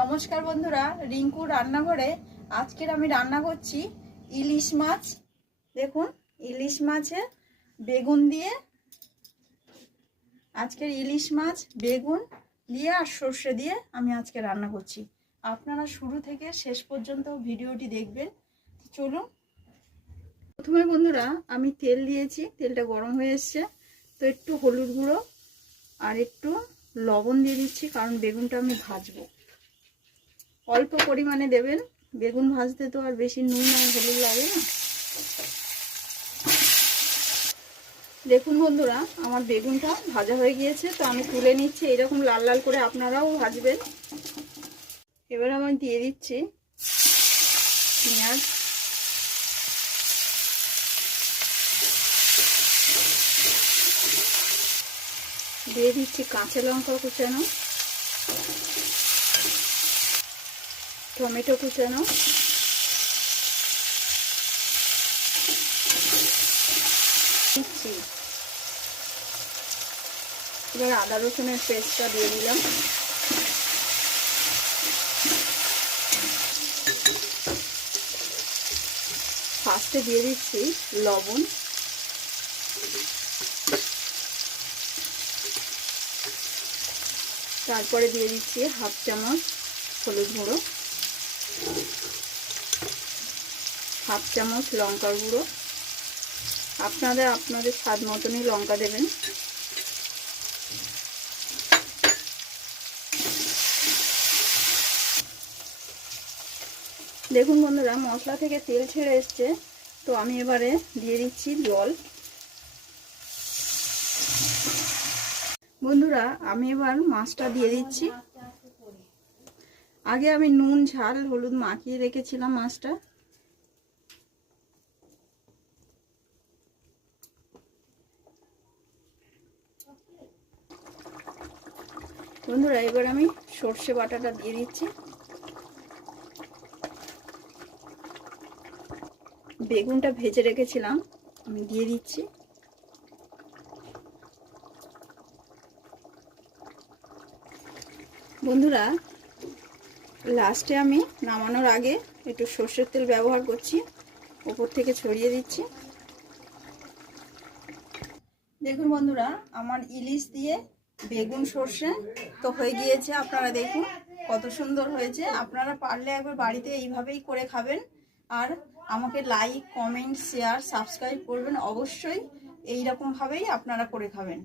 নমস্কার বন্ধুরা, রিঙ্কু রান্নাঘরে আজকের আমি রান্না করছি ইলিশ মাছ। দেখুন, ইলিশ মাছে বেগুন দিয়ে, আজকের ইলিশ মাছ বেগুন দিয়ে আর সর্ষে দিয়ে আমি আজকে রান্না করছি। আপনারা শুরু থেকে শেষ পর্যন্ত ভিডিওটি দেখবেন। চলুন। প্রথমে বন্ধুরা আমি তেল দিয়েছি, তেলটা গরম হয়ে এসছে, তো একটু হলুদ গুঁড়ো আর একটু লবণ দিয়ে দিচ্ছি, কারণ বেগুনটা আমি ভাজবো। অল্প পরিমাণে দেবেন, বেগুন ভাজতে তো আর বেশি নুন আর হলুদ লাগে না। দেখুন বন্ধুরা, আমার বেগুনটা ভাজা হয়ে গিয়েছে, তো আমি তুলে নিচ্ছি। এরকম লাল লাল করে আপনারাও ভাজবেন। এবার আমি দিয়ে দিচ্ছি পেঁয়াজ, দিয়ে দিচ্ছি কাঁচা লঙ্কা কুচানো, টমেটো কুচানো, দিচ্ছি। এবার আদা রসুনের পেস্টটা দিয়ে দিলাম। ফার্স্টে দিয়ে দিচ্ছি লবণ, তারপরে দিয়ে দিচ্ছি হাফ চামচ হলুদ গুঁড়ো, হাফ চামচ লঙ্কার গুঁড়ো। আপনাদের স্বাদ মতনই লঙ্কা দেবেন। দেখুন বন্ধুরা, মশলা থেকে তেল ছেড়ে এসছে, তো আমি এবারে দিয়ে দিচ্ছি জল। বন্ধুরা, আমি এবার মাছটা দিয়ে দিচ্ছি। আগে আমি নুন ঝাল হলুদ মাখিয়ে রেখেছিলাম মাছটা। বন্ধুরা, এবার আমি সর্ষে বাটাটা দিয়ে দিচ্ছি। বেগুনটা ভেজে রেখেছিলাম, আমি দিয়ে দিচ্ছি। বন্ধুরা, লাস্টে আমি নামানোর আগে একটু সর্ষের তেল ব্যবহার করছি, উপর থেকে ছড়িয়ে দিচ্ছি। দেখুন বন্ধুরা, আমার ইলিশ দিয়ে বেগুন সর্ষে তো হয়ে গিয়েছে। আপনারা দেখুন কত সুন্দর হয়েছে। আপনারা পারলে একবার বাড়িতে এইভাবেই করে খাবেন। আর আমাকে লাইক, কমেন্ট, শেয়ার, সাবস্ক্রাইব করবেন অবশ্যই। এইরকমভাবেই আপনারা করে খাবেন।